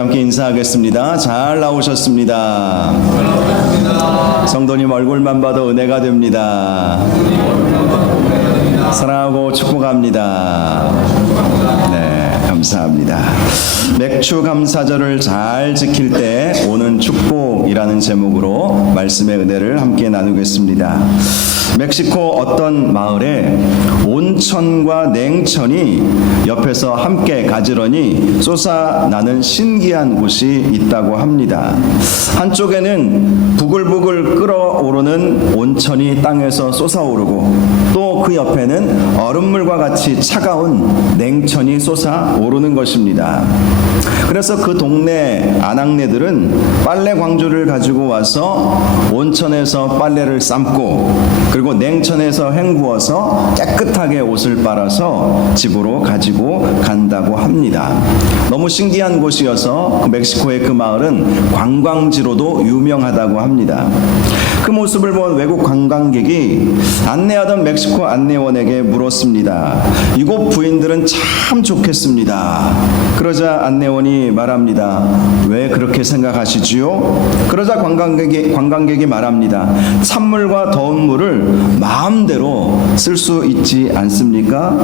함께 인사하겠습니다. 잘 나오셨습니다. 성도님 얼굴만 봐도 은혜가 됩니다. 사랑하고 축복합니다. 네, 감사합니다. 맥주 감사절을 잘 지킬 때 오는 축복이라는 제목으로 말씀의 은혜를 함께 나누겠습니다. 멕시코 어떤 마을에 온천과 냉천이 옆에서 함께 가지런히 솟아나는 신기한 곳이 있다고 합니다. 한쪽에는 부글부글 끓어오르는 온천이 땅에서 솟아오르고 또 그 옆에는 얼음물과 같이 차가운 냉천이 솟아오르는 것입니다. 그래서 그 동네 아낙네들은 빨래 광주를 가지고 와서 온천에서 빨래를 삶고 그리고 냉천에서 헹구어서 깨끗하게 옷을 빨아서 집으로 가지고 간다고 합니다. 너무 신기한 곳이어서 멕시코의 그 마을은 관광지로도 유명하다고 합니다. 그 모습을 본 외국 관광객이 안내하던 멕시코 안내원에게 물었습니다. 이곳 부인들은 참 좋겠습니다. 그러자 안내원이 말합니다. 왜 그렇게 생각하시지요? 그러자 관광객이 말합니다. 찬물과 더운 물을 마음대로 쓸 수 있지 않습니까?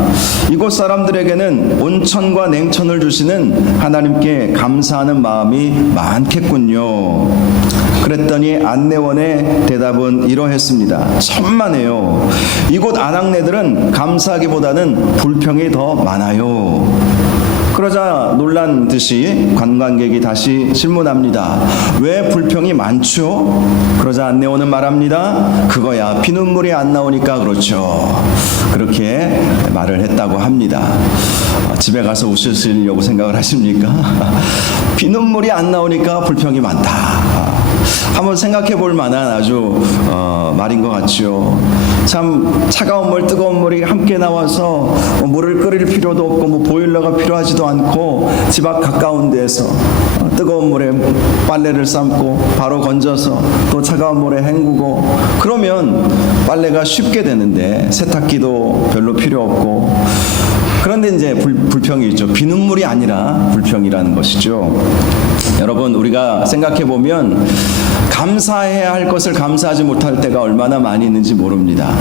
이곳 사람들에게는 온천과 냉천을 주시는 하나님께 감사하는 마음이 많겠군요. 그랬더니 안내원의 대답은 이러했습니다. 천만에요. 이곳 아낙네들은 감사하기보다는 불평이 더 많아요. 그러자 놀란 듯이 관광객이 다시 질문합니다. 왜 불평이 많죠? 그러자 안내원은 말합니다. 그거야 피눈물이 안 나오니까 그렇죠. 그렇게 말을 했다고 합니다. 집에 가서 웃으시려고 생각을 하십니까? 피눈물이 안 나오니까 불평이 많다. 한번 생각해 볼 만한 아주 말인 것 같죠. 참 차가운 물, 뜨거운 물이 함께 나와서 물을 끓일 필요도 없고 보일러가 필요하지도 않고 집 앞 가까운 데에서 뜨거운 물에 빨래를 삶고 바로 건져서 또 차가운 물에 헹구고 그러면 빨래가 쉽게 되는데 세탁기도 별로 필요 없고 그런데 이제 불평이 있죠. 비눗물이 아니라 불평이라는 것이죠. 여러분 우리가 생각해 보면 감사해야 할 것을 감사하지 못할 때가 얼마나 많이 있는지 모릅니다.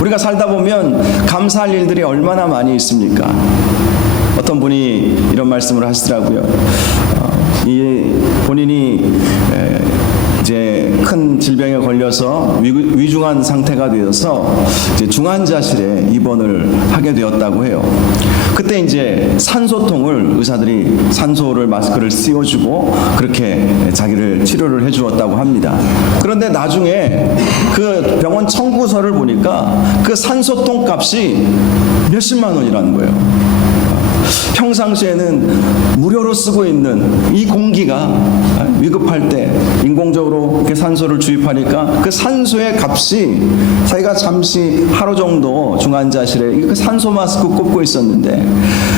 우리가 살다 보면 감사할 일들이 얼마나 많이 있습니까? 어떤 분이 이런 말씀을 하시더라고요. 본인이 이제 큰 질병에 걸려서 위중한 상태가 되어서 이제 중환자실에 입원을 하게 되었다고 해요. 그때 이제 산소통을 의사들이 산소를 마스크를 씌워주고 그렇게 자기를 치료를 해주었다고 합니다. 그런데 나중에 그 병원 청구서를 보니까 그 산소통 값이 몇십만 원이라는 거예요. 평상시에는 무료로 쓰고 있는 이 공기가 위급할 때 인공적으로 이렇게 산소를 주입하니까 그 산소의 값이 자기가 잠시 하루 정도 중환자실에 그 산소 마스크 꽂고 있었는데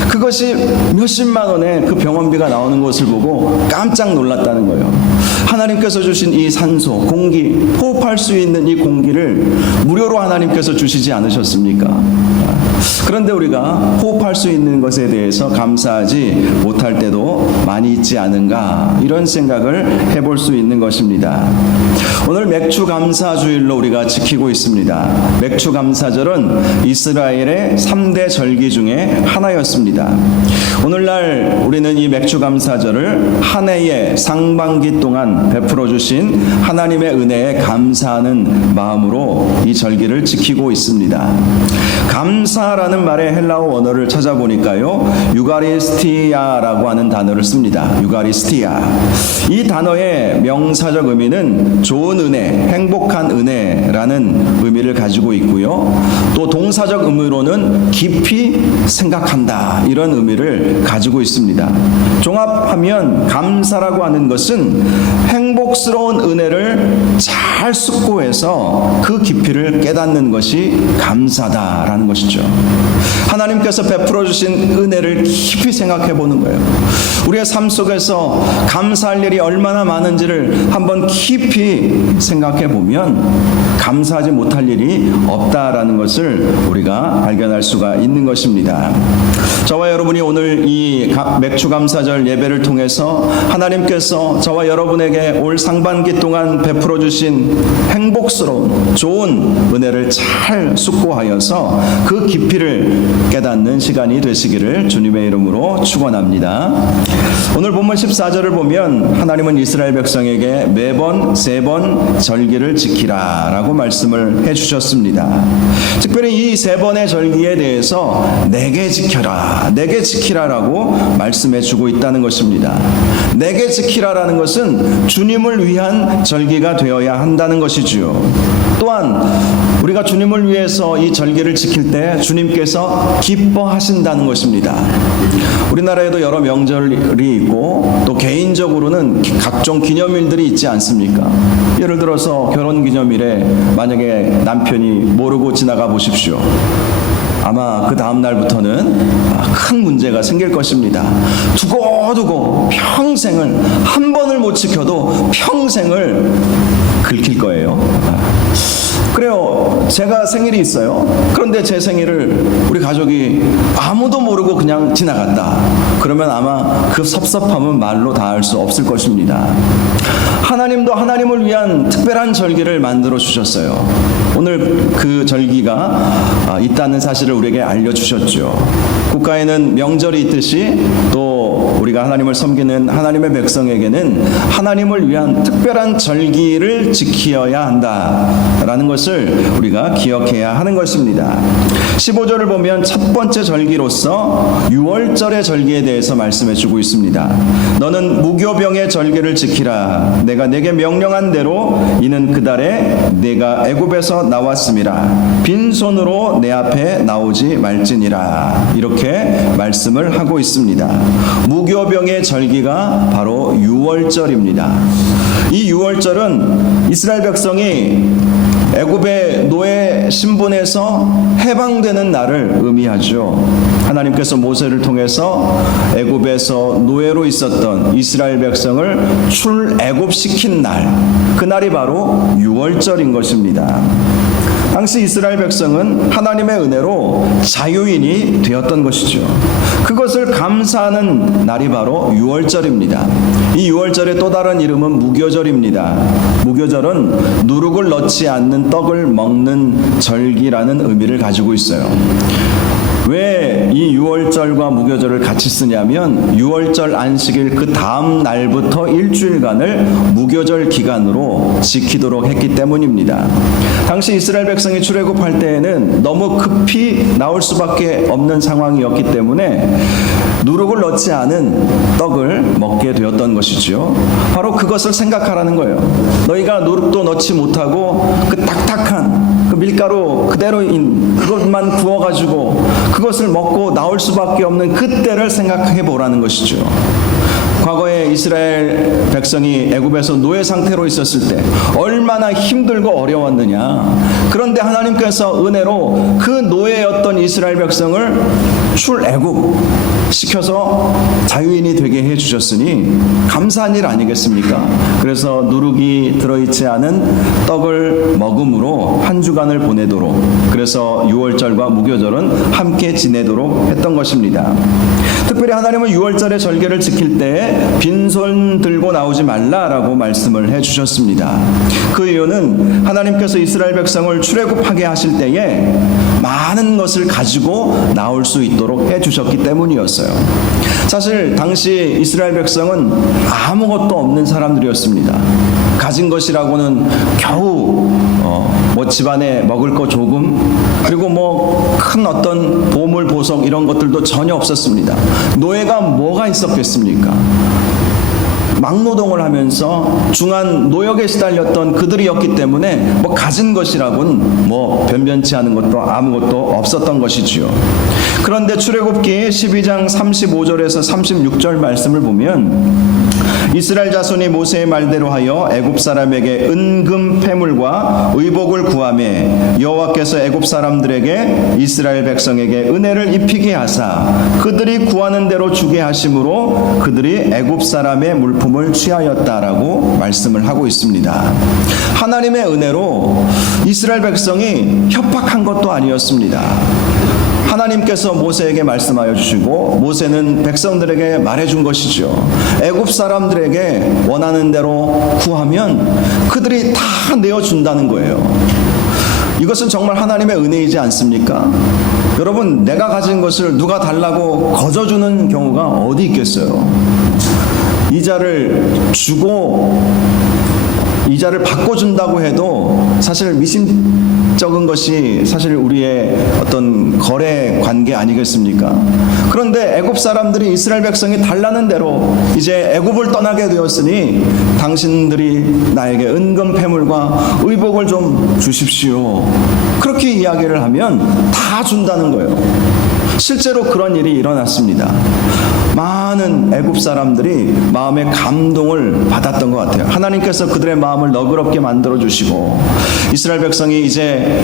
그것이 몇십만 원의 그 병원비가 나오는 것을 보고 깜짝 놀랐다는 거예요. 하나님께서 주신 이 산소, 공기, 호흡할 수 있는 이 공기를 무료로 하나님께서 주시지 않으셨습니까? 그런데 우리가 호흡할 수 있는 것에 대해서 감사하지 못할 때도 많이 있지 않은가 이런 생각을 해볼 수 있는 것입니다. 오늘 맥주 감사 주일로 우리가 지키고 있습니다. 맥주 감사절은 이스라엘의 3대 절기 중에 하나였습니다. 오늘날 우리는 이 맥주 감사절을 한 해의 상반기 동안 베풀어 주신 하나님의 은혜에 감사하는 마음으로 이 절기를 지키고 있습니다. 감사라는 말의 헬라어 원어를 찾아보니까요, 유가리스티아라고 하는 단어를 씁니다. 유가리스티아. 이 단어의 명사적 의미는 좋은 은혜, 행복한 은혜라는 의미를 가지고 있고요. 또 동사적 의미로는 깊이 생각한다 이런 의미를 가지고 있습니다. 종합하면 감사라고 하는 것은 행복스러운 은혜를 잘 숙고해서 그 깊이를 깨닫는 것이 감사다라는 것이죠. 하나님께서 베풀어 주신 은혜 은혜를 깊이 생각해 보는 거예요. 우리의 삶 속에서 감사할 일이 얼마나 많은지를 한번 깊이 생각해 보면 감사하지 못할 일이 없다라는 것을 우리가 발견할 수가 있는 것입니다. 저와 여러분이 오늘 이 맥주 감사절 예배를 통해서 하나님께서 저와 여러분에게 올 상반기 동안 베풀어 주신 행복스러운 좋은 은혜를 잘 숙고하여서 그 깊이를 깨닫는 시간이 되시기를 주님의 이름으로 축원합니다. 오늘 본문 14절을 보면 하나님은 이스라엘 백성에게 매번 3번 절기를 지키라 라고 말씀을 해주셨습니다. 특별히 이 3번의 절기에 대해서 내게 지켜라, 내게 지키라라고 말씀해주고 있다는 것입니다. 내게 지키라라는 것은 주님을 위한 절기가 되어야 한다는 것이지요. 또한 우리가 주님을 위해서 이 절기를 지킬 때 주님께서 기뻐하신다는 것입니다. 우리나라에도 여러 명절이 있고 또 개인적으로는 각종 기념일들이 있지 않습니까? 예를 들어서 결혼기념일에 만약에 남편이 모르고 지나가 보십시오. 아마 그 다음 날부터는 큰 문제가 생길 것입니다. 두고두고 평생을 한 번을 못 지켜도 평생을 긁힐 거예요. 그래요. 제가 생일이 있어요. 그런데 제 생일을 우리 가족이 아무도 모르고 그냥 지나갔다. 그러면 아마 그 섭섭함은 말로 다 할 수 없을 것입니다. 하나님도 하나님을 위한 특별한 절기를 만들어 주셨어요. 오늘 그 절기가 있다는 사실을 우리에게 알려주셨죠. 국가에는 명절이 있듯이 또 우리가 하나님을 섬기는 하나님의 백성에게는 하나님을 위한 특별한 절기를 지켜야 한다라는 것을 우리가 기억해야 하는 것입니다. 15절을 보면 첫 번째 절기로서 유월절의 절기에 대해서 말씀해 주고 있습니다. 너는 무교병의 절기를 지키라. 내가 내게 명령한 대로 이는 그달에 내가 애굽에서 나왔음이라. 빈손으로 내 앞에 나오지 말지니라. 이렇게 말씀을 하고 있습니다. 무교병의 절기가 바로 유월절입니다. 이 유월절은 이스라엘 백성이 애굽의 노예 신분에서 해방되는 날을 의미하죠. 하나님께서 모세를 통해서 애굽에서 노예로 있었던 이스라엘 백성을 출애굽시킨 날, 그날이 바로 유월절인 것입니다. 당시 이스라엘 백성은 하나님의 은혜로 자유인이 되었던 것이죠. 그것을 감사하는 날이 바로 유월절입니다. 이 유월절의 또 다른 이름은 무교절입니다. 무교절은 누룩을 넣지 않는 떡을 먹는 절기라는 의미를 가지고 있어요. 왜 이 유월절과 무교절을 같이 쓰냐면 유월절 안식일 그 다음 날부터 일주일간을 무교절 기간으로 지키도록 했기 때문입니다. 당시 이스라엘 백성이 출애굽할 때에는 너무 급히 나올 수밖에 없는 상황이었기 때문에 누룩을 넣지 않은 떡을 먹게 되었던 것이죠. 바로 그것을 생각하라는 거예요. 너희가 누룩도 넣지 못하고 그 딱딱한 그 밀가루 그대로인 그것만 구워가지고 그것을 먹고 나올 수밖에 없는 그때를 생각해 보라는 것이죠. 과거에 이스라엘 백성이 애굽에서 노예 상태로 있었을 때 얼마나 힘들고 어려웠느냐. 그런데 하나님께서 은혜로 그 노예였던 이스라엘 백성을 출애굽 시켜서 자유인이 되게 해주셨으니 감사한 일 아니겠습니까? 그래서 누룩이 들어있지 않은 떡을 먹음으로 한 주간을 보내도록, 그래서 유월절과 무교절은 함께 지내도록 했던 것입니다. 특별히 하나님은 유월절의 절개를 지킬 때 빈손 들고 나오지 말라라고 말씀을 해주셨습니다. 그 이유는 하나님께서 이스라엘 백성을 출애굽하게 하실 때에 많은 것을 가지고 나올 수 있도록 해주셨기 때문이었어요. 사실 당시 이스라엘 백성은 아무것도 없는 사람들이었습니다. 가진 것이라고는 겨우 집안에 먹을 거 조금, 그리고 큰 어떤 보물 보석 이런 것들도 전혀 없었습니다. 노예가 뭐가 있었겠습니까? 막노동을 하면서 중한 노역에 시달렸던 그들이었기 때문에 가진 것이라고는 변변치 않은 것도 아무것도 없었던 것이지요. 그런데 출애굽기 12장 35절에서 36절 말씀을 보면 이스라엘 자손이 모세의 말대로 하여 애굽 사람에게 은금 패물과 의복을 구하매 여호와께서 애굽 사람들에게 이스라엘 백성에게 은혜를 입히게 하사 그들이 구하는 대로 주게 하심으로 그들이 애굽 사람의 물품을 취하였다라고 말씀을 하고 있습니다. 하나님의 은혜로 이스라엘 백성이 협박한 것도 아니었습니다. 하나님께서 모세에게 말씀하여 주시고 모세는 백성들에게 말해준 것이죠. 애굽 사람들에게 원하는 대로 구하면 그들이 다 내어준다는 거예요. 이것은 정말 하나님의 은혜이지 않습니까? 여러분, 내가 가진 것을 누가 달라고 거저주는 경우가 어디 있겠어요? 이자를 바꿔준다고 해도 사실 미심쩍은 것이 사실 우리의 어떤 거래 관계 아니겠습니까? 그런데 애굽 사람들이 이스라엘 백성이 달라는 대로 이제 애굽을 떠나게 되었으니 당신들이 나에게 은금 패물과 의복을 좀 주십시오. 그렇게 이야기를 하면 다 준다는 거예요. 실제로 그런 일이 일어났습니다. 많은 애굽 사람들이 마음의 감동을 받았던 것 같아요. 하나님께서 그들의 마음을 너그럽게 만들어 주시고 이스라엘 백성이 이제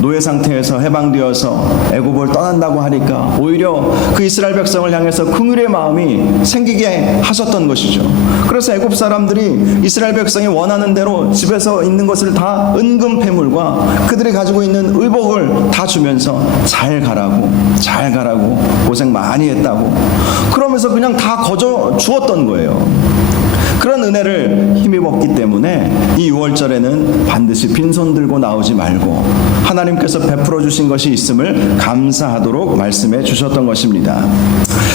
노예 상태에서 해방되어서 애굽을 떠난다고 하니까 오히려 그 이스라엘 백성을 향해서 긍휼의 마음이 생기게 하셨던 것이죠. 그래서 애굽 사람들이 이스라엘 백성이 원하는 대로 집에서 있는 것을 다 은금 패물과 그들이 가지고 있는 의복을 다 주면서 잘 가라고 고생 많이 했다고 그러면서 그냥 다 거저 주었던 거예요. 그런 은혜를 힘입었기 때문에 이 6월절에는 반드시 빈손 들고 나오지 말고 하나님께서 베풀어 주신 것이 있음을 감사하도록 말씀해 주셨던 것입니다.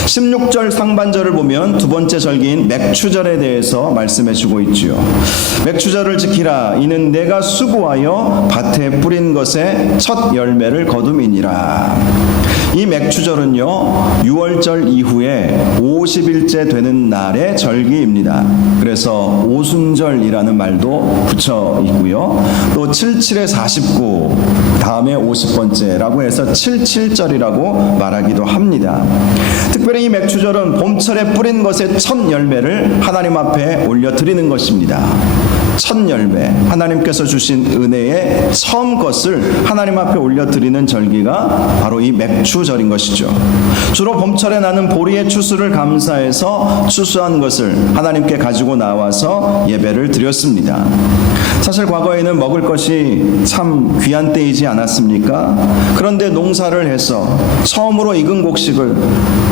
16절 상반절을 보면 두 번째 절기인 맥추절에 대해서 말씀해 주고 있지요. 맥추절을 지키라. 이는 내가 수고하여 밭에 뿌린 것의 첫 열매를 거둠이니라. 이 맥추절은요 6월절 이후에 50일째 되는 날의 절기입니다. 그래서 오순절이라는 말도 붙여 있고요. 또 77에 49 다음에 50번째라고 해서 77절이라고 말하기도 합니다. 특별히 이 맥추절은 봄철에 뿌린 것의 첫 열매를 하나님 앞에 올려드리는 것입니다. 첫 열매, 하나님께서 주신 은혜의 처음 것을 하나님 앞에 올려드리는 절기가 바로 이 맥추절인 것이죠. 주로 봄철에 나는 보리의 추수를 감사해서 추수한 것을 하나님께 가지고 나와서 예배를 드렸습니다. 사실 과거에는 먹을 것이 참 귀한 때이지 않았습니까? 그런데 농사를 해서 처음으로 익은 곡식을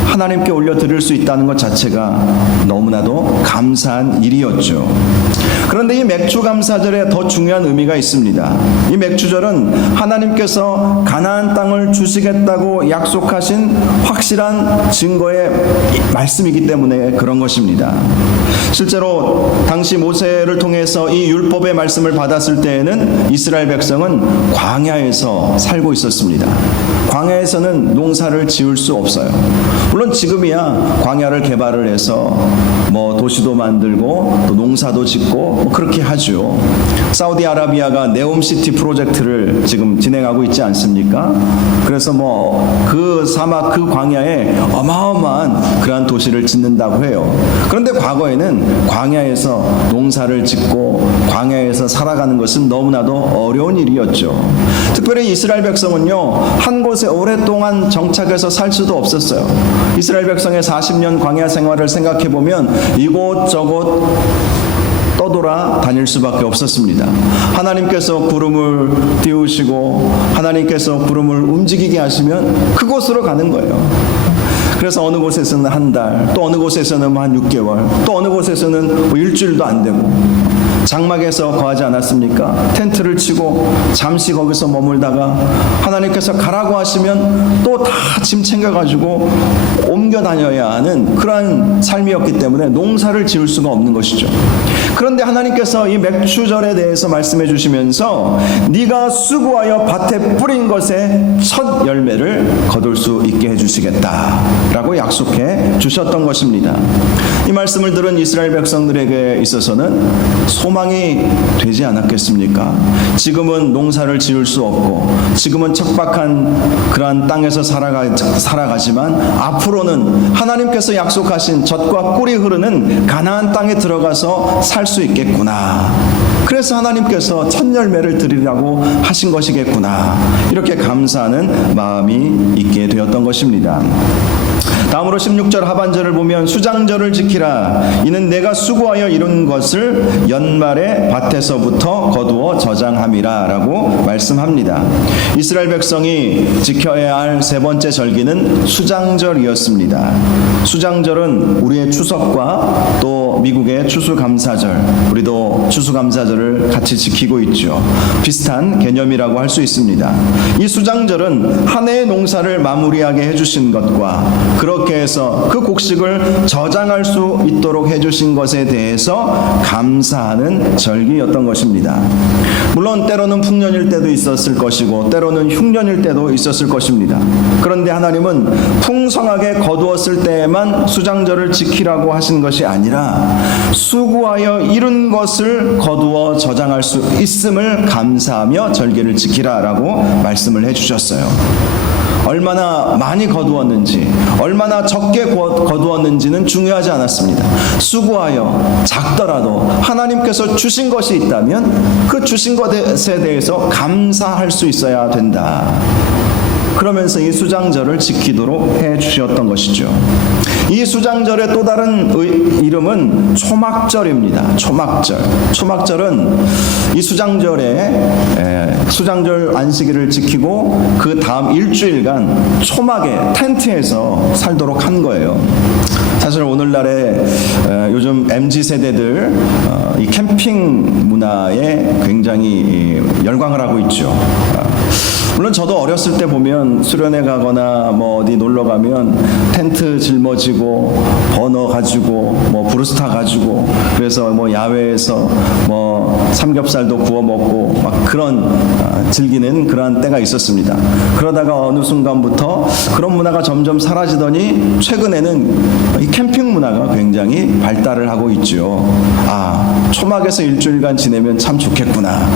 하나님께 올려드릴 수 있다는 것 자체가 너무나도 감사한 일이었죠. 그런데 이 맥추감사절에 더 중요한 의미가 있습니다. 이 맥추절은 하나님께서 가나안 땅을 주시겠다고 약속하신 확실한 증거의 말씀이기 때문에 그런 것입니다. 실제로 당시 모세를 통해서 이 율법의 말씀을 받았을 때에는 이스라엘 백성은 광야에서 살고 있었습니다. 광야에서는 농사를 지을 수 없어요. 물론 지금이야 광야를 개발을 해서 뭐 도시도 만들고 또 농사도 짓고 뭐 그렇게 하죠. 사우디아라비아가 네옴시티 프로젝트를 지금 진행하고 있지 않습니까? 그래서 뭐 그 사막 그 광야에 어마어마한 그러한 도시를 짓는다고 해요. 그런데 과거에는 광야에서 농사를 짓고 광야에서 살아가는 것은 너무나도 어려운 일이었죠. 특별히 이스라엘 백성은요 한 곳에 오랫동안 정착해서 살 수도 없었어요. 이스라엘 백성의 40년 광야 생활을 생각해 보면 이곳저곳 떠돌아 다닐 수밖에 없었습니다. 하나님께서 구름을 띄우시고 하나님께서 구름을 움직이게 하시면 그곳으로 가는 거예요. 그래서 어느 곳에서는 한 달, 또 어느 곳에서는 한 6개월, 또 어느 곳에서는 뭐 일주일도 안 되고 장막에서 거하지 않았습니까? 텐트를 치고 잠시 거기서 머물다가 하나님께서 가라고 하시면 또 다 짐 챙겨가지고 옮겨 다녀야 하는 그러한 삶이었기 때문에 농사를 지을 수가 없는 것이죠. 그런데 하나님께서 이 맥추절에 대해서 말씀해 주시면서 네가 수고하여 밭에 뿌린 것의 첫 열매를 거둘 수 있게 해주시겠다라고 약속해 주셨던 것입니다. 이 말씀을 들은 이스라엘 백성들에게 있어서는 소망이 되지 않았겠습니까? 지금은 농사를 지을 수 없고 지금은 척박한 그러한 땅에서 살아가지만 앞으로는 우리는 하나님께서 약속하신 젖과 꿀이 흐르는 가나안 땅에 들어가서 살 수 있겠구나. 그래서 하나님께서 첫 열매를 드리라고 하신 것이겠구나. 이렇게 감사하는 마음이 있게 되었던 것입니다. 다음으로 16절 하반절을 보면 수장절을 지키라. 이는 내가 수고하여 이룬 것을 연말에 밭에서부터 거두어 저장함이라 라고 말씀합니다. 이스라엘 백성이 지켜야 할 세 번째 절기는 수장절이었습니다. 수장절은 우리의 추석과 또 미국의 추수감사절, 우리도 추수감사절을 같이 지키고 있죠. 비슷한 개념이라고 할 수 있습니다. 이 수장절은 한 해의 농사를 마무리하게 해주신 것과 그렇게 해서 그 곡식을 저장할 수 있도록 해주신 것에 대해서 감사하는 절기였던 것입니다. 물론 때로는 풍년일 때도 있었을 것이고 때로는 흉년일 때도 있었을 것입니다. 그런데 하나님은 풍성하게 거두었을 때에만 수장절을 지키라고 하신 것이 아니라 수고하여 이룬 것을 거두어 저장할 수 있음을 감사하며 절기를 지키라라고 말씀을 해주셨어요. 얼마나 많이 거두었는지, 얼마나 적게 거두었는지는 중요하지 않았습니다. 수고하여 작더라도 하나님께서 주신 것이 있다면 그 주신 것에 대해서 감사할 수 있어야 된다. 그러면서 이 수장절을 지키도록 해 주셨던 것이죠. 이 수장절의 또 다른 이름은 초막절입니다. 초막절. 초막절은 이 수장절에 수장절 안식일을 지키고 그 다음 일주일간 초막에 텐트에서 살도록 한 거예요. 사실 오늘날에 요즘 MZ세대들 이 캠핑 문화에 굉장히 열광을 하고 있죠. 물론 저도 어렸을 때 보면 수련회 가거나 뭐 어디 놀러 가면 텐트 짊어지고 버너 가지고 뭐 브루스타 가지고 그래서 뭐 야외에서 뭐 삼겹살도 구워 먹고 막 그런 즐기는 그러한 때가 있었습니다. 그러다가 어느 순간부터 그런 문화가 점점 사라지더니 최근에는 이 캠핑 문화가 굉장히 발달을 하고 있죠. 아, 초막에서 일주일간 지내면 참 좋겠구나.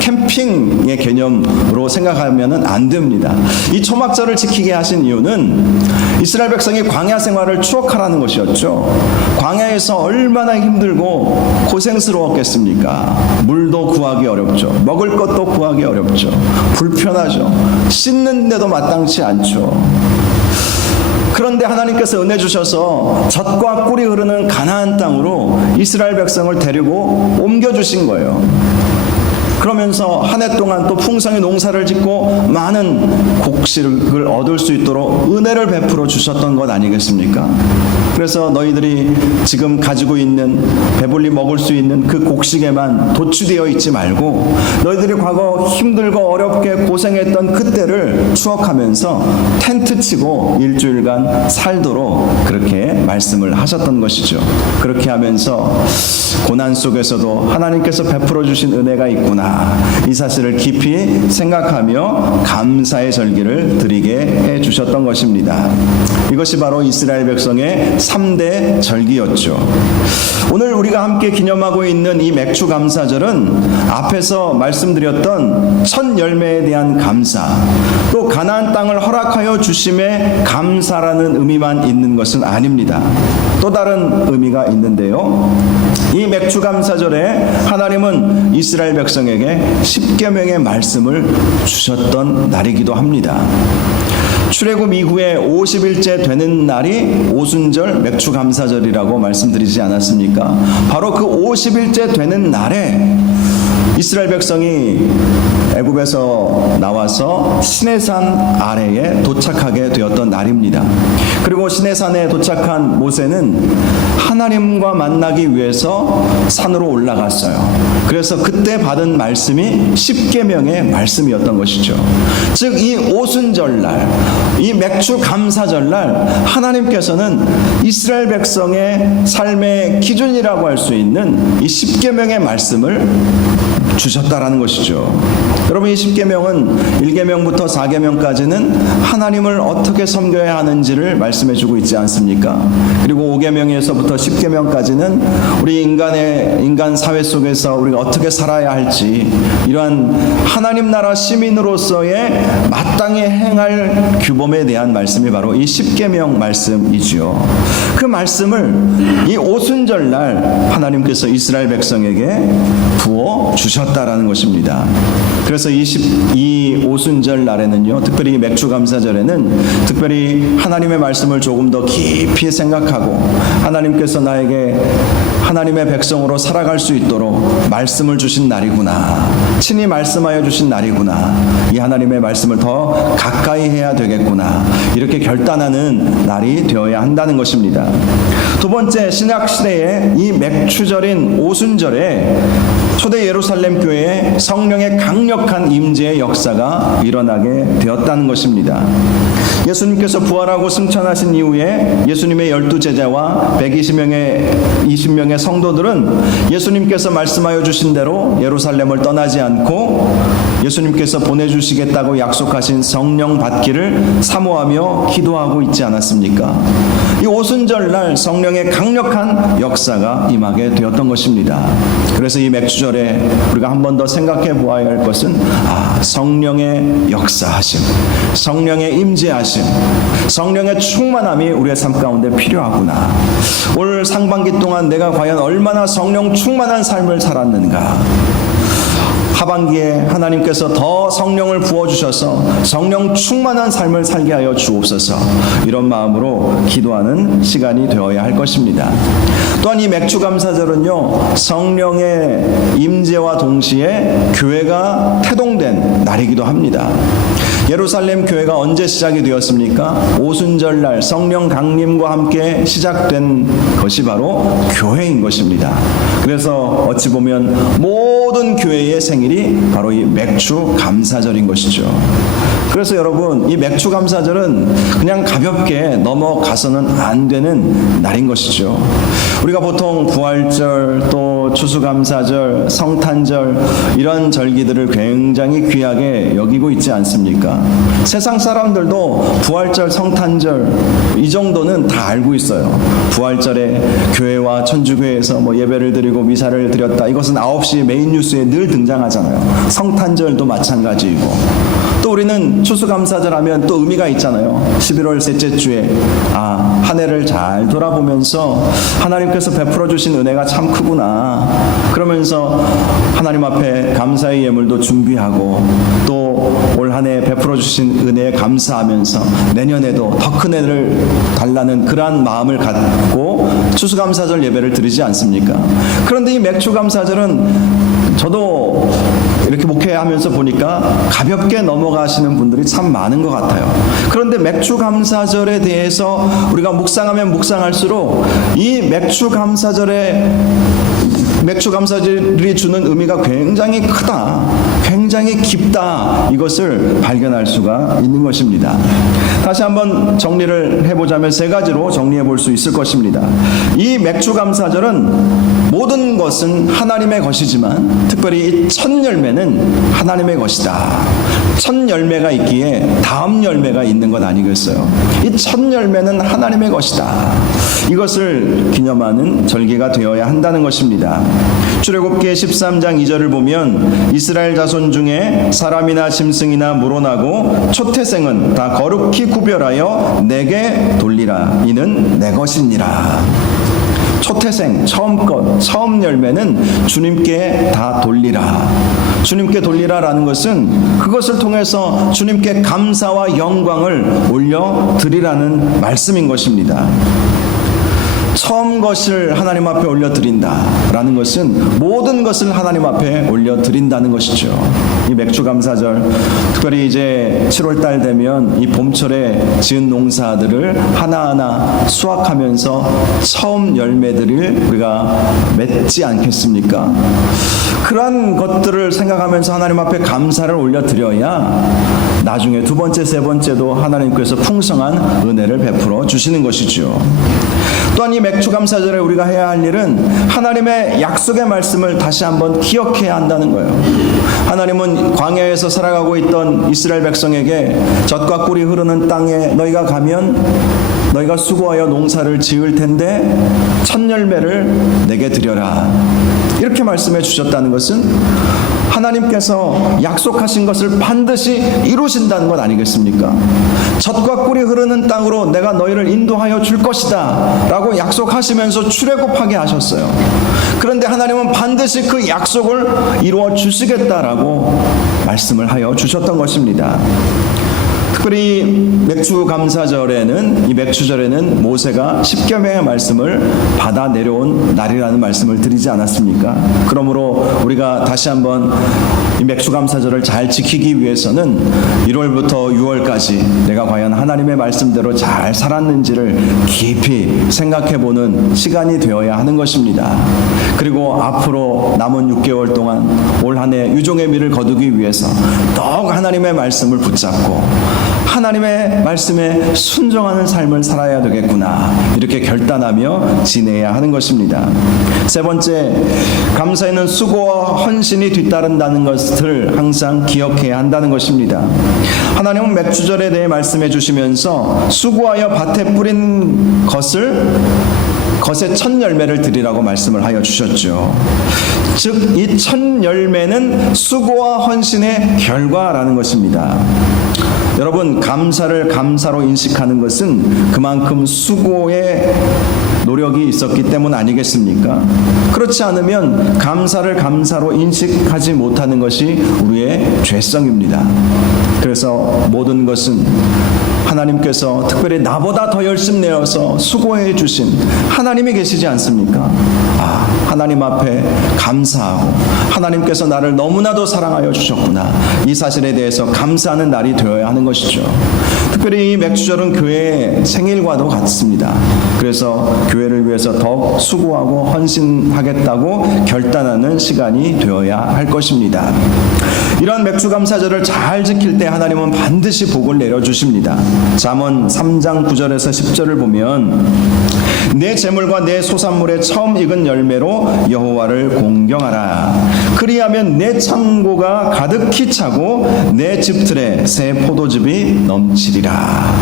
캠핑의 개념으로 생각하면은 안 됩니다. 이 초막절을 지키게 하신 이유는 이스라엘 백성이 광야 생활을 추억하라는 것이었죠. 광야에서 얼마나 힘들고 고생스러웠겠습니까? 물도 구하기 어렵죠. 먹을 것도 구하기 어렵죠. 불편하죠. 씻는데도 마땅치 않죠. 그런데 하나님께서 은혜 주셔서 젖과 꿀이 흐르는 가나안 땅으로 이스라엘 백성을 데리고 옮겨주신 거예요. 그러면서 한 해 동안 또 풍성히 농사를 짓고 많은 곡식을 얻을 수 있도록 은혜를 베풀어 주셨던 것 아니겠습니까? 그래서 너희들이 지금 가지고 있는 배불리 먹을 수 있는 그 곡식에만 도취되어 있지 말고 너희들이 과거 힘들고 어렵게 고생했던 그때를 추억하면서 텐트 치고 일주일간 살도록 그렇게 말씀을 하셨던 것이죠. 그렇게 하면서 고난 속에서도 하나님께서 베풀어 주신 은혜가 있구나. 이 사실을 깊이 생각하며 감사의 절기를 드리게 해 주셨던 것입니다. 이것이 바로 이스라엘 백성의 3대 절기였죠. 오늘 우리가 함께 기념하고 있는 이 맥주 감사절은 앞에서 말씀드렸던 첫 열매에 대한 감사, 또 가나안 땅을 허락하여 주심에 감사라는 의미만 있는 것은 아닙니다. 또 다른 의미가 있는데요. 이 맥주 감사절에 하나님은 이스라엘 백성에게 십계명의 말씀을 주셨던 날이기도 합니다. 출애굽 이후에 50일째 되는 날이 오순절 맥주감사절이라고 말씀드리지 않았습니까? 바로 그 50일째 되는 날에 이스라엘 백성이 애굽에서 나와서 시내산 아래에 도착하게 되었던 날입니다. 그리고 시내산에 도착한 모세는 하나님과 만나기 위해서 산으로 올라갔어요. 그래서 그때 받은 말씀이 십계명의 말씀이었던 것이죠. 즉 이 오순절날, 이 맥주 감사절날 하나님께서는 이스라엘 백성의 삶의 기준이라고 할 수 있는 이 십계명의 말씀을 주셨다라는 것이죠. 여러분, 이 10계명은 1계명부터 4계명까지는 하나님을 어떻게 섬겨야 하는지를 말씀해 주고 있지 않습니까? 그리고 5계명에서부터 10계명까지는 우리 인간 사회 속에서 우리가 어떻게 살아야 할지, 이러한 하나님 나라 시민으로서의 마땅히 행할 규범에 대한 말씀이 바로 이 10계명 말씀이지요. 그 말씀을 이 오순절날 하나님께서 이스라엘 백성에게 부어 주셨다라는 것입니다. 그래서 이 오순절 날에는요, 특별히 맥주감사절에는 특별히 하나님의 말씀을 조금 더 깊이 생각하고 하나님께서 나에게 하나님의 백성으로 살아갈 수 있도록 말씀을 주신 날이구나, 친히 말씀하여 주신 날이구나, 이 하나님의 말씀을 더 가까이 해야 되겠구나, 이렇게 결단하는 날이 되어야 한다는 것입니다. 두 번째, 신약시대의 이 맥추절인 오순절에 초대 예루살렘 교회에 성령의 강력한 임재의 역사가 일어나게 되었다는 것입니다. 예수님께서 부활하고 승천하신 이후에 예수님의 12제자와 120명의 성도들은 예수님께서 말씀하여 주신 대로 예루살렘을 떠나지 않고 예수님께서 보내주시겠다고 약속하신 성령 받기를 사모하며 기도하고 있지 않았습니까? 이 오순절날 성령의 강력한 역사가 임하게 되었던 것입니다. 그래서 이 맥주절에 우리가 한 번 더 생각해 보아야 할 것은 성령의 역사하심, 성령의 임재하심, 성령의 충만함이 우리의 삶 가운데 필요하구나. 올 상반기 동안 내가 과연 얼마나 성령 충만한 삶을 살았는가. 하반기에 하나님께서 더 성령을 부어주셔서 성령 충만한 삶을 살게 하여 주옵소서, 이런 마음으로 기도하는 시간이 되어야 할 것입니다. 또한 이 맥주감사절은요, 성령의 임재와 동시에 교회가 태동된 날이기도 합니다. 예루살렘 교회가 언제 시작이 되었습니까? 오순절날 성령 강림과 함께 시작된 것이 바로 교회인 것입니다. 그래서 어찌 보면 모든 교회의 생일이 바로 이 맥주 감사절인 것이죠. 그래서 여러분, 이 맥주 감사절은 그냥 가볍게 넘어가서는 안 되는 날인 것이죠. 우리가 보통 부활절, 또 추수감사절, 성탄절, 이런 절기들을 굉장히 귀하게 여기고 있지 않습니까? 세상 사람들도 부활절, 성탄절 이 정도는 다 알고 있어요. 부활절에 교회와 천주교회에서 예배를 드리고 미사를 드렸다, 이것은 9시 메인 뉴스에 늘 등장하잖아요. 성탄절도 마찬가지이고, 또 우리는 추수감사절 하면 또 의미가 있잖아요. 11월 셋째 주에 한 해를 잘 돌아보면서 하나님께서 베풀어 주신 은혜가 참 크구나, 그러면서 하나님 앞에 감사의 예물도 준비하고 또 올 한 해 베풀어 주신 은혜에 감사하면서 내년에도 더 큰 은혜를 달라는 그러한 마음을 갖고 추수감사절 예배를 드리지 않습니까? 그런데 이 맥주감사절은 저도 이렇게 목회하면서 보니까 가볍게 넘어가시는 분들이 참 많은 것 같아요. 그런데 맥주감사절에 대해서 우리가 묵상하면 묵상할수록 이 맥주감사절이 주는 의미가 굉장히 크다, 굉장히 깊다, 이것을 발견할 수가 있는 것입니다. 다시 한번 정리를 해보자면 세 가지로 정리해 볼 수 있을 것입니다. 이 맥주감사절은 모든 것은 하나님의 것이지만 특별히 이 첫 열매는 하나님의 것이다. 첫 열매가 있기에 다음 열매가 있는 것 아니겠어요? 이 첫 열매는 하나님의 것이다. 이것을 기념하는 절기가 되어야 한다는 것입니다. 출애굽기 13장 2절을 보면 이스라엘 자손 중에 사람이나 짐승이나 물어나고 초태생은 다 거룩히 구별하여 내게 돌리라. 이는 내 것이니라. 초태생, 처음 열매는 주님께 다 돌리라. 주님께 돌리라라는 것은 그것을 통해서 주님께 감사와 영광을 올려드리라는 말씀인 것입니다. 처음 것을 하나님 앞에 올려드린다라는 것은 모든 것을 하나님 앞에 올려드린다는 것이죠. 이 맥주감사절, 특별히 이제 7월달 되면 이 봄철에 지은 농사들을 하나하나 수확하면서 처음 열매들을 우리가 맺지 않겠습니까? 그러한 것들을 생각하면서 하나님 앞에 감사를 올려드려야 나중에 두 번째, 세 번째도 하나님께서 풍성한 은혜를 베풀어 주시는 것이죠. 또한 이 맥추감사절에 우리가 해야 할 일은 하나님의 약속의 말씀을 다시 한번 기억해야 한다는 거예요. 하나님은 광야에서 살아가고 있던 이스라엘 백성에게 젖과 꿀이 흐르는 땅에 너희가 가면 너희가 수고하여 농사를 지을 텐데 첫 열매를 내게 드려라, 이렇게 말씀해 주셨다는 것은 하나님께서 약속하신 것을 반드시 이루신다는 것 아니겠습니까? 젖과 꿀이 흐르는 땅으로 내가 너희를 인도하여 줄 것이다 라고 약속하시면서 출애굽하게 하셨어요. 그런데 하나님은 반드시 그 약속을 이루어 주시겠다라고 말씀을 하여 주셨던 것입니다. 특별히 맥추감사절에는, 이 맥추절에는 모세가 십계명의 말씀을 받아 내려온 날이라는 말씀을 드리지 않았습니까? 그러므로 우리가 다시 한번 이 맥추감사절을 잘 지키기 위해서는 1월부터 6월까지 내가 과연 하나님의 말씀대로 잘 살았는지를 깊이 생각해보는 시간이 되어야 하는 것입니다. 그리고 앞으로 남은 6개월 동안 올 한 해 유종의 미를 거두기 위해서 더욱 하나님의 말씀을 붙잡고 하나님의 말씀에 순종하는 삶을 살아야 되겠구나, 이렇게 결단하며 지내야 하는 것입니다. 세 번째, 감사에는 수고와 헌신이 뒤따른다는 것을 항상 기억해야 한다는 것입니다. 하나님은 맥추절에 대해 말씀해 주시면서 수고하여 밭에 뿌린 것의 첫 열매를 드리라고 말씀을 하여 주셨죠. 즉, 이 첫 열매는 수고와 헌신의 결과라는 것입니다. 여러분, 감사를 감사로 인식하는 것은 그만큼 수고의 노력이 있었기 때문 아니겠습니까? 그렇지 않으면 감사를 감사로 인식하지 못하는 것이 우리의 죄성입니다. 그래서 모든 것은 하나님께서 특별히 나보다 더 열심 내어서 수고해 주신 하나님이 계시지 않습니까? 하나님 앞에 감사하고 하나님께서 나를 너무나도 사랑하여 주셨구나, 이 사실에 대해서 감사하는 날이 되어야 하는 것이죠. 특별히 이 맥추절은 교회의 생일과도 같습니다. 그래서 교회를 위해서 더욱 수고하고 헌신하겠다고 결단하는 시간이 되어야 할 것입니다. 이런 맥추감사절을 잘 지킬 때 하나님은 반드시 복을 내려주십니다. 잠언 3장 9절에서 10절을 보면 내 재물과 내 소산물의 처음 익은 열매로 여호와를 공경하라. 그리하면 내 창고가 가득히 차고 내 집들에 새 포도즙이 넘치리라.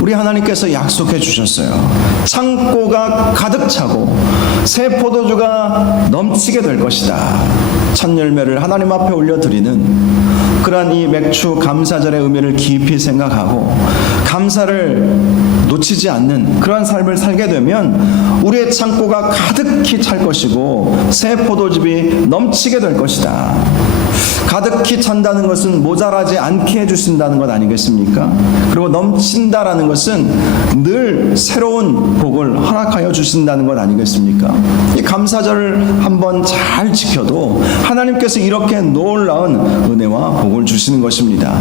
우리 하나님께서 약속해 주셨어요. 창고가 가득 차고 새 포도주가 넘치게 될 것이다. 첫 열매를 하나님 앞에 올려드리는 그러한 이 맥추 감사절의 의미를 깊이 생각하고 감사를 놓치지 않는 그러한 삶을 살게 되면 우리의 창고가 가득히 찰 것이고 새 포도즙이 넘치게 될 것이다. 가득히 찬다는 것은 모자라지 않게 해주신다는 것 아니겠습니까? 그리고 넘친다라는 것은 늘 새로운 복을 허락하여 주신다는 것 아니겠습니까? 이 감사절을 한번 잘 지켜도 하나님께서 이렇게 놀라운 은혜와 복을 주시는 것입니다.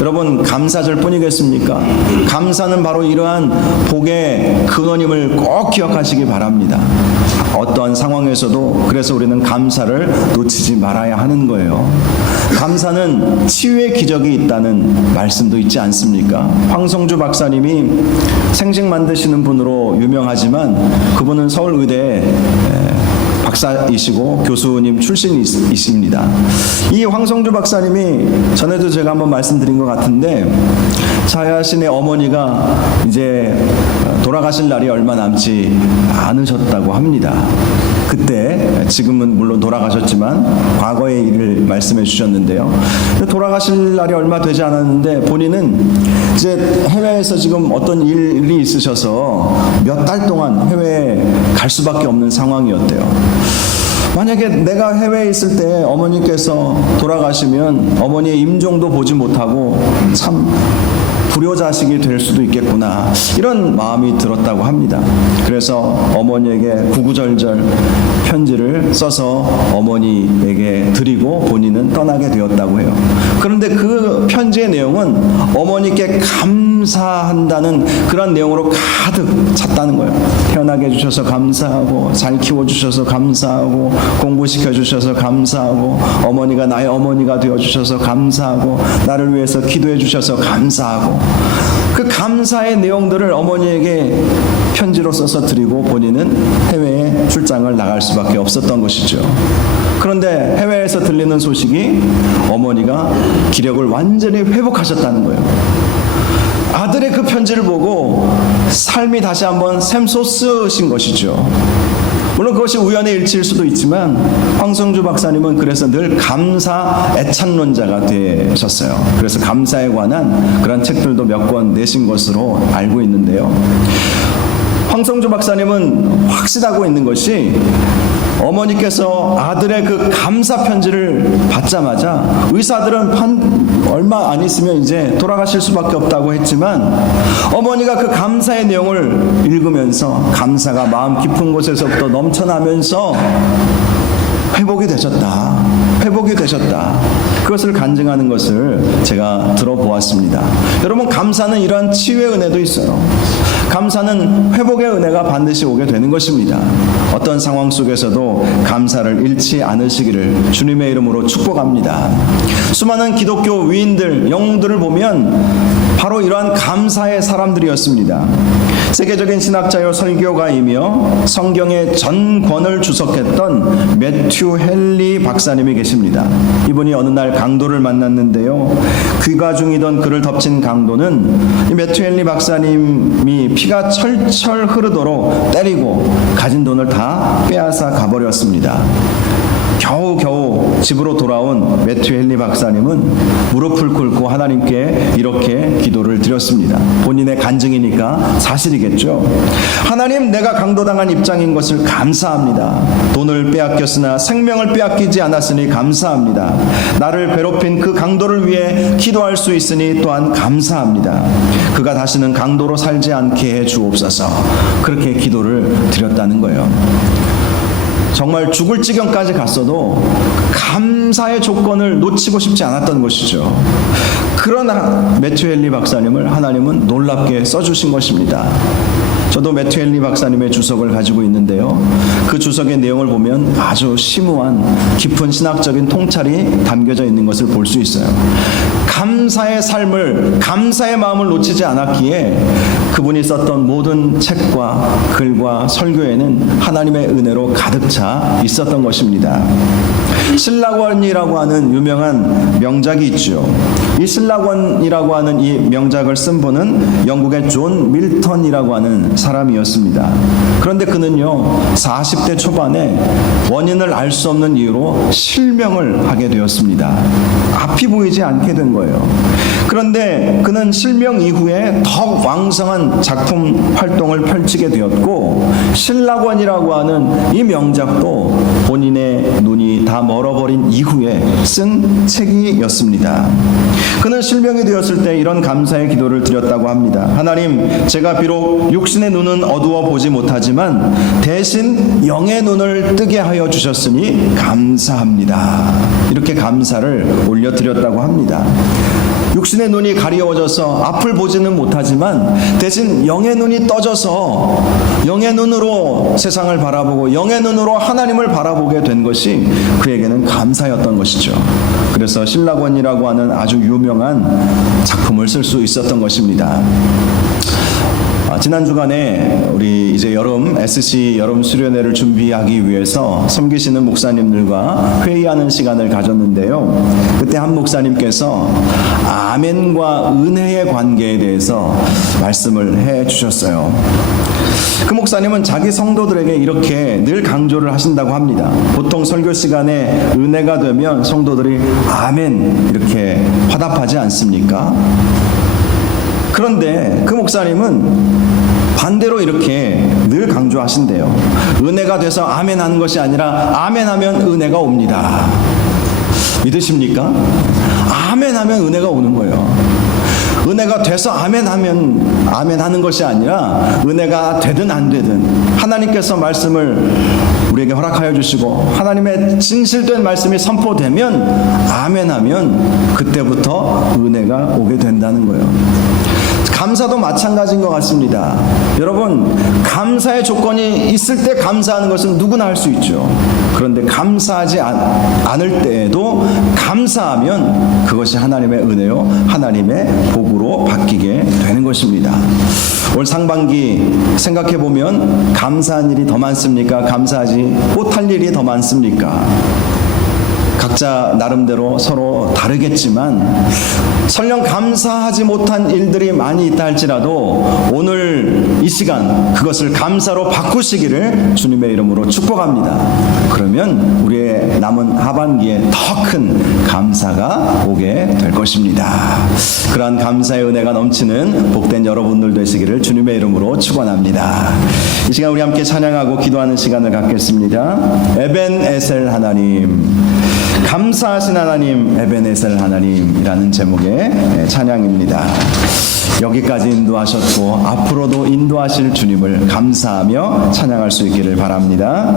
여러분, 감사절 뿐이겠습니까? 감사는 바로 이러한 복의 근원임을 꼭 기억하시기 바랍니다. 어떠한 상황에서도 그래서 우리는 감사를 놓치지 말아야 하는 거예요. 감사는 치유의 기적이 있다는 말씀도 있지 않습니까? 황성주 박사님이 생식 만드시는 분으로 유명하지만 그분은 서울의대 박사이시고 교수님 출신이십니다. 이 황성주 박사님이 전에도 제가 한번 말씀드린 것 같은데 자신의 어머니가 이제 돌아가실 날이 얼마 남지 않으셨다고 합니다. 그때, 지금은 물론 돌아가셨지만 과거의 일을 말씀해 주셨는데요. 돌아가실 날이 얼마 되지 않았는데 본인은 이제 해외에서 지금 어떤 일이 있으셔서 몇 달 동안 해외에 갈 수밖에 없는 상황이었대요. 만약에 내가 해외에 있을 때 어머니께서 돌아가시면 어머니의 임종도 보지 못하고 참 불효자식이 될 수도 있겠구나, 이런 마음이 들었다고 합니다. 그래서 어머니에게 구구절절 편지를 써서 어머니에게 드리고 본인은 떠나게 되었다고 해요. 그런데 그 편지의 내용은 어머니께 감사한다는 그런 내용으로 가득 찼다는 거예요. 태어나게 해주셔서 감사하고, 잘 키워주셔서 감사하고, 공부시켜주셔서 감사하고, 어머니가 나의 어머니가 되어주셔서 감사하고, 나를 위해서 기도해 주셔서 감사하고, 그 감사의 내용들을 어머니에게 편지로 써서 드리고 본인은 해외에 출장을 나갈 수밖에 없었던 것이죠. 그런데 해외에서 들리는 소식이 어머니가 기력을 완전히 회복하셨다는 거예요. 아들의 그 편지를 보고 삶이 다시 한번 샘솟으신 것이죠. 물론 그것이 우연의 일치일 수도 있지만 황성주 박사님은 그래서 늘 감사 애찬론자가 되셨어요. 그래서 감사에 관한 그런 책들도 몇 권 내신 것으로 알고 있는데요. 황성주 박사님은 확신하고 있는 것이 어머니께서 아들의 그 감사 편지를 받자마자 의사들은 얼마 안 있으면 이제 돌아가실 수밖에 없다고 했지만 어머니가 그 감사의 내용을 읽으면서 감사가 마음 깊은 곳에서부터 넘쳐나면서 회복이 되셨다. 그것을 간증하는 것을 제가 들어보았습니다. 여러분, 감사는 이러한 치유의 은혜도 있어요. 감사는 회복의 은혜가 반드시 오게 되는 것입니다. 어떤 상황 속에서도 감사를 잃지 않으시기를 주님의 이름으로 축복합니다. 수많은 기독교 위인들, 영웅들을 보면 바로 이러한 감사의 사람들이었습니다. 세계적인 신학자요 설교가이며 성경의 전권을 주석했던 매튜 헨리 박사님이 계십니다. 이분이 어느 날 강도를 만났는데요, 귀가 중이던 그를 덮친 강도는 이 매튜 헨리 박사님이 피가 철철 흐르도록 때리고 가진 돈을 다 빼앗아 가버렸습니다. 겨우 집으로 돌아온 매튜 헨리 박사님은 무릎을 꿇고 하나님께 이렇게 기도를 드렸습니다. 본인의 간증이니까 사실이겠죠. 하나님, 내가 강도당한 입장인 것을 감사합니다. 돈을 빼앗겼으나 생명을 빼앗기지 않았으니 감사합니다. 나를 괴롭힌 그 강도를 위해 기도할 수 있으니 또한 감사합니다. 그가 다시는 강도로 살지 않게 해 주옵소서. 그렇게 기도를 드렸다는 거예요. 정말 죽을 지경까지 갔어도 감사의 조건을 놓치고 싶지 않았던 것이죠. 그러나 매튜 헨리 박사님을 하나님은 놀랍게 써주신 것입니다. 저도 매튜 헨리 박사님의 주석을 가지고 있는데요, 그 주석의 내용을 보면 아주 심오한 깊은 신학적인 통찰이 담겨져 있는 것을 볼 수 있어요. 감사의 삶을, 감사의 마음을 놓치지 않았기에 그분이 썼던 모든 책과 글과 설교에는 하나님의 은혜로 가득 차 있었던 것입니다. 신라권이라고 하는 유명한 명작이 있죠. 이 신라권이라고 하는 이 명작을 쓴 분은 영국의 존 밀턴이라고 하는 사람이었습니다. 그런데 그는요, 40대 초반에 원인을 알 수 없는 이유로 실명을 하게 되었습니다. 앞이 보이지 않게 된 거예요. 그런데 그는 실명 이후에 더욱 왕성한 작품 활동을 펼치게 되었고, 신라권이라고 하는 이 명작도 본인의 눈이 다 멀어버린 이후에 쓴 책이었습니다. 그는 실명이 되었을 때 이런 감사의 기도를 드렸다고 합니다. 하나님, 제가 비록 육신의 눈은 어두워 보지 못하지만 대신 영의 눈을 뜨게 하여 주셨으니 감사합니다. 이렇게 감사를 올려드렸다고 합니다. 육신의 눈이 가리워져서 앞을 보지는 못하지만 대신 영의 눈이 떠져서 영의 눈으로 세상을 바라보고 영의 눈으로 하나님을 바라보게 된 것이 그에게는 감사였던 것이죠. 그래서 신라권이라고 하는 아주 유명한 작품을 쓸 수 있었던 것입니다. 지난 주간에 우리 이제 여름 SC 여름 수련회를 준비하기 위해서 섬기시는 목사님들과 회의하는 시간을 가졌는데요. 그때 한 목사님께서 아멘과 은혜의 관계에 대해서 말씀을 해 주셨어요. 그 목사님은 자기 성도들에게 이렇게 늘 강조를 하신다고 합니다. 보통 설교 시간에 은혜가 되면 성도들이 아멘 이렇게 화답하지 않습니까? 그런데 그 목사님은 반대로 이렇게 늘 강조하신대요. 은혜가 돼서 아멘 하는 것이 아니라 아멘 하면 은혜가 옵니다. 믿으십니까? 아멘 하면 은혜가 오는 거예요. 은혜가 돼서 아멘 하면 아멘 하는 것이 아니라 은혜가 되든 안 되든 하나님께서 말씀을 우리에게 허락하여 주시고 하나님의 진실된 말씀이 선포되면 아멘 하면 그때부터 은혜가 오게 된다는 거예요. 감사도 마찬가지인 것 같습니다. 여러분, 감사의 조건이 있을 때 감사하는 것은 누구나 할 수 있죠. 그런데 감사하지 않을 때에도 감사하면 그것이 하나님의 은혜요, 하나님의 복으로 바뀌게 되는 것입니다. 올 상반기 생각해 보면 감사한 일이 더 많습니까? 감사하지 못할 일이 더 많습니까? 각자 나름대로 서로 다르겠지만 설령 감사하지 못한 일들이 많이 있다 할지라도 오늘 이 시간 그것을 감사로 바꾸시기를 주님의 이름으로 축복합니다. 그러면 우리의 남은 하반기에 더 큰 감사가 오게 될 것입니다. 그러한 감사의 은혜가 넘치는 복된 여러분들 되시기를 주님의 이름으로 축원합니다. 이 시간 우리 함께 찬양하고 기도하는 시간을 갖겠습니다. 에벤에셀 하나님, 감사하신 하나님, 에벤에셀 하나님이라는 제목의 찬양입니다. 여기까지 인도하셨고 앞으로도 인도하실 주님을 감사하며 찬양할 수 있기를 바랍니다.